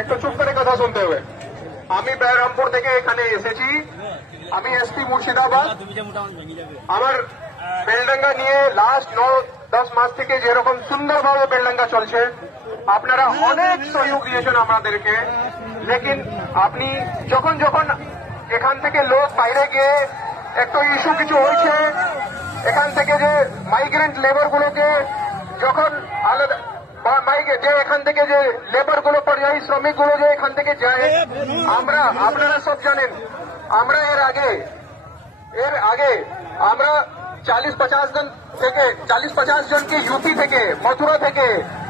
একটু চুপ করে কথা শুনতে হবে। আমি বেহরামপুর থেকে এখানে এসেছি। আমি এসপি মুর্শিদাবাদ। আমার বেলডাঙ্গা নিয়ে লাস্ট ন, দশ মাস থেকে যেরকম সুন্দরভাবে বেলডাঙ্গা চলছে, আপনারা অনেক সহযোগ দিয়েছেন আমাদেরকে। লেকিন আপনি যখন যখন এখান থেকে লোক বাইরে গিয়ে একটু ইস্যু কিছু হয়েছে, এখান থেকে যে মাইগ্রেন্ট লেবার গুলোকে যখন আলাদা বা মাইকে যে এখান থেকে যে লেবারগুলো, পর্যায়ী শ্রমিকগুলো যে এখান থেকে যায়, আমরা, আপনারা সব জানেন, আমরা এর আগে এর আগে আমরা চালিশ পঞ্চাশ জন থেকে চালিশ পঞ্চাশ জনকে ইউপি থেকে, মথুরা থেকে,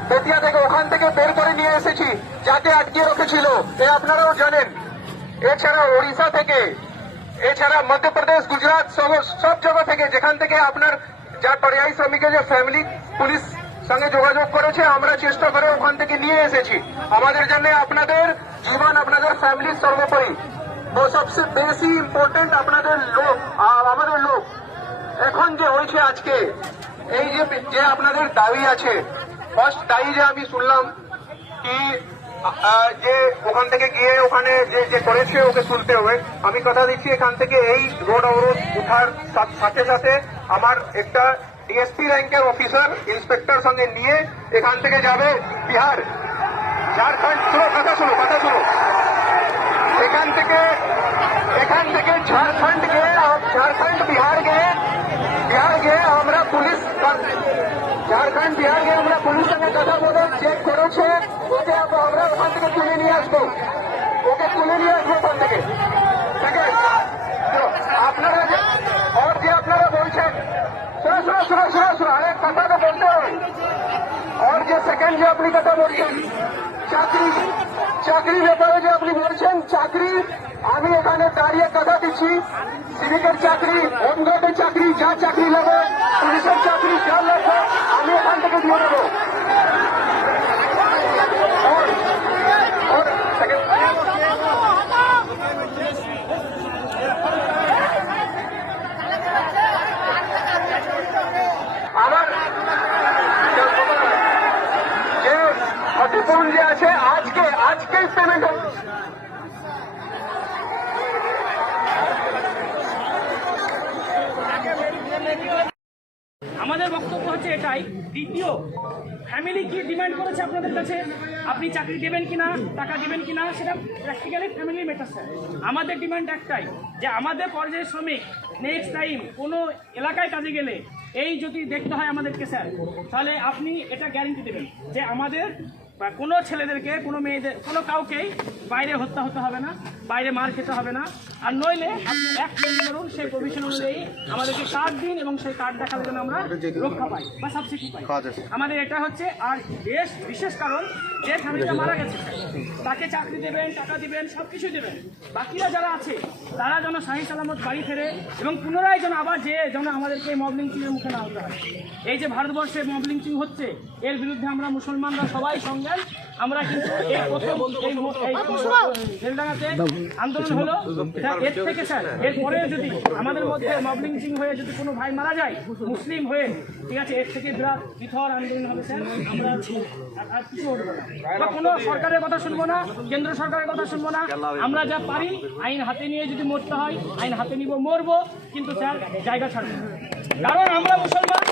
বেতিয়া থেকে, ওখান থেকে বের করে নিয়ে এসেছি যাতে আটকে রেখেছিল, এ আপনারাও জানেন। এছাড়া ওড়িশা থেকে, এছাড়া মধ্যপ্রদেশ, গুজরাট সহ সব জায়গা থেকে, যেখান থেকে আপনার যা পর্যায়ী শ্রমিকের যে ফ্যামিলি পুলিশ সঙ্গে যোগাযোগ করেছে, আমরা চেষ্টা করে ওখান থেকে নিয়ে এসেছি। আমাদের জন্য আপনাদের জীবন, আপনাদের ফ্যামিলি সর্বোপরি। সবচেয়ে বেশি ইম্পর্টেন্ট আপনাদের লোক আমাদের লোক। এখন যে হয়েছে আজকে, এই যে যে আপনাদের দাবি আছে ফার্স্ট দাবি যে আমি শুনলাম কি যে ওখান থেকে গিয়ে ওখানে যে যে করেছে ওকে শুনতে হবে। আমি কথা দিচ্ছি এখান থেকে, এই রোড অবরোধ উঠার সাথে সাথে আমার একটা ডিএসপি র্যাঙ্কের অফিসার ইন্সপেক্টর সঙ্গে নিয়ে এখান থেকে যাবে বিহার। ঝাড়খণ্ড, শুনো, কথা শুনো কথা শুনো। এখান থেকে এখান থেকে ঝাড়খণ্ড গিয়ে, ঝাড়খণ্ড বিহার গিয়ে বিহার গিয়ে আমরা পুলিশ ঝাড়খণ্ড বিহার গিয়ে আমরা পুলিশ সঙ্গে কথা বলে চেক করেছে। ওকে আব- আমরা ওখান থেকে তুলে নিয়ে আসব। ওকে তুলে নিয়ে আসব ওখান থেকে ঠিক আছে তো আপনারা যে- और যে আপনারা বলছেন শুনো শুনো শুনো শুনো শুনো আরে কথা তো বলতে হবে और যে সেকেন্ড যে আপনি কথা বলছেন চাকরি চাকরি ব্যাপারে যে আপনি বলছেন চাকরি আমি এখানে দাঁড়িয়ে কথা দিচ্ছি সিভিকের চাকরি হোমগার্ডের চাকরি যা চাকরি নেবে পেমেন্ট আমাদের বক্তব্য হচ্ছে এটাই। দ্বিতীয় ফ্যামিলি কি ডিমান্ড করেছে আপনাদের কাছে? আপনি চাকরি দেবেন কিনা, টাকা দিবেন কিনা, সেটা প্র্যাকটিক্যালি ফ্যামিলি ম্যাটার স্যার আমাদের ডিমান্ড একটাই, যে আমাদের পর্যায়ের শ্রমিক নেক্সট টাইম কোনো এলাকায় কাজে গেলে, এই যদি দেখতে হয় আমাদেরকে স্যার তাহলে আপনি এটা গ্যারেন্টি দেবেন যে আমাদের বা কোনো ছেলেদেরকে কোনো মেয়েদের কোনো কাউকেই বাইরে হত্যা হতে হবে না বাইরে মার খেতে হবে না। আর নইলে এক করুন সেই প্রভিশন অনুযায়ী আমাদেরকে কার্ড দিন এবং সেই কার্ড দেখালে যেন আমরা রক্ষা পাই বা সাবসিডি পাই। আমাদের এটা হচ্ছে আর বেশ বিশেষ কারণ যে ফ্যামিলিটা মারা গেছে তাকে চাকরি দেবেন টাকা দিবেন সব কিছু দেবেন। বাকিরা যারা আছে তারা যেন শাহী সালামত বাড়ি ফেরে এবং পুনরায় যেন আবার যে যেন আমাদেরকে মব লিঞ্চিংয়ের মুখে না হতে হয়। এই যে ভারতবর্ষে মব লিঞ্চিং হচ্ছে এর বিরুদ্ধে আমরা মুসলমানরা সবাই সঙ্গে আমরা কিন্তু এই প্রথম আন্দোলন হলো। এর থেকে স্যার এরপরে যদি আমাদের মধ্যে মব লিঞ্চিং হয়ে যদি কোনো ভাই মারা যায় মুসলিম হয়ে ঠিক আছে এর থেকে বিরাট বিথর আন্দোলন হবে স্যার। আমরা আর- কিছু হবে না। বা কোনো সরকারের কথা শুনব না কেন্দ্র সরকারের কথা শুনব না। আমরা যা পারি আইন হাতে নিয়ে যদি মরতে হয় আইন হাতে নিব মরবো। কিন্তু স্যার জায়গা ছাড়বো না। কারণ আমরা মুসলমান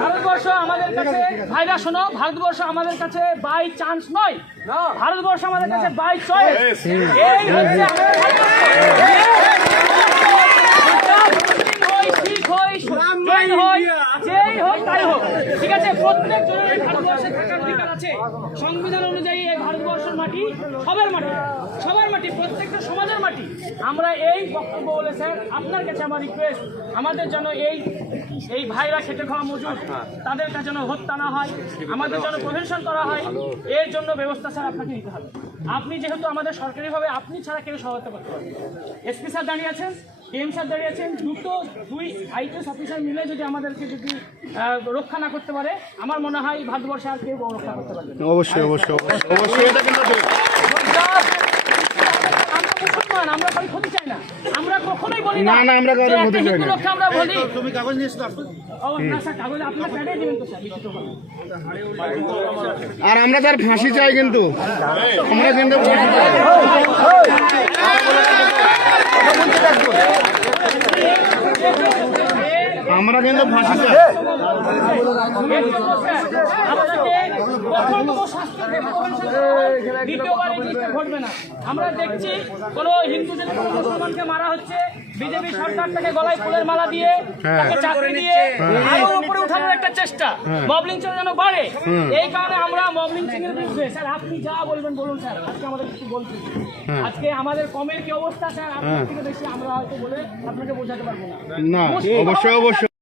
ভারতবর্ষ আমাদের কাছে ভাইরা শোনো ভারতবর্ষ আমাদের কাছে বাই চান্স নয়। ভারতবর্ষ আমাদের কাছে বাই চয়েস এই হচ্ছে ঠিক হই, জৈন হই, যেই হোক তাই হোক ঠিক আছে? প্রত্যেক জনের ভারতবর্ষে থাকার অধিকার আছে। সংবিধান অনুযায়ী এই ভারতবর্ষের মাটি সবার মাটি সবার মাটি প্রত্যেকটা সমাজের মাটি। আমরা এই বক্তব্য বলেছেন আপনার কাছে আমার রিকোয়েস্ট আমাদের যেন এই এই ভাইরা খেটে খাওয়া মজুর তাদের কাছে যেন হত্যা না হয় আমাদের যেন প্রভেনশন করা হয় এর জন্য ব্যবস্থা স্যার আপনাকে নিতে হবে। আপনি যেহেতু আমাদের সরকারিভাবে আপনি ছাড়া কেউ সহায়তা করতে পারবে এসপি স্যার দাঁড়িয়ে আছেন ডিএম স্যার দাঁড়িয়ে আছেন দুটো দুই আইপিএস অফিসার মিলে যদি আমাদেরকে যদি রক্ষা না করতে পারে আমার মনে হয় ভারতবর্ষে আর কেউ রক্ষা করতে পারবে অবশ্যই অবশ্যই অবশ্যই অবশ্যই এটা কিন্তু ঠিক। আমরা মুসলমান সমান আমরা কারও ক্ষতি চাই না আমরা কখনোই বলি না, না, আমরা কারও যে একটা চাই না। আমরা বলি তুমি কাগজ নিয়ে এসো ও না স্যার কাগজ আপনার প্যাডে দিবেন তো স্যার লিখিতভাবে। আর আমরা তার ফাঁসি চাই কিন্তু আমরা কিন্তু ফাঁসি চাই। আমরা কিন্তু ফাঁসি চাই। দ্বিতীয়বার এই জিনিসটা ঘটবে না আমরা দেখছি কোনো হিন্দু যদি কোনো মুসলমানকে মারা হচ্ছে বিজেপি সরকার তাকে গলায় ফুলের মালা দিয়ে তাকে চাকরি দিয়ে আরও উপরে উঠানোর একটা চেষ্টা। মবলিং যেন বাড়ে। এই কারণে আমরা মবলিং এর বিরুদ্ধে স্যার আপনি যা বলবেন বলুন স্যার। আজকে আমাদের কিছু বলছি আজকে আমাদের কমের কি অবস্থা স্যার? আপনার থেকে বেশি আমরা হয়তো বলে আপনাকে বোঝাতে পারব না। না অবশ্যই অবশ্যই।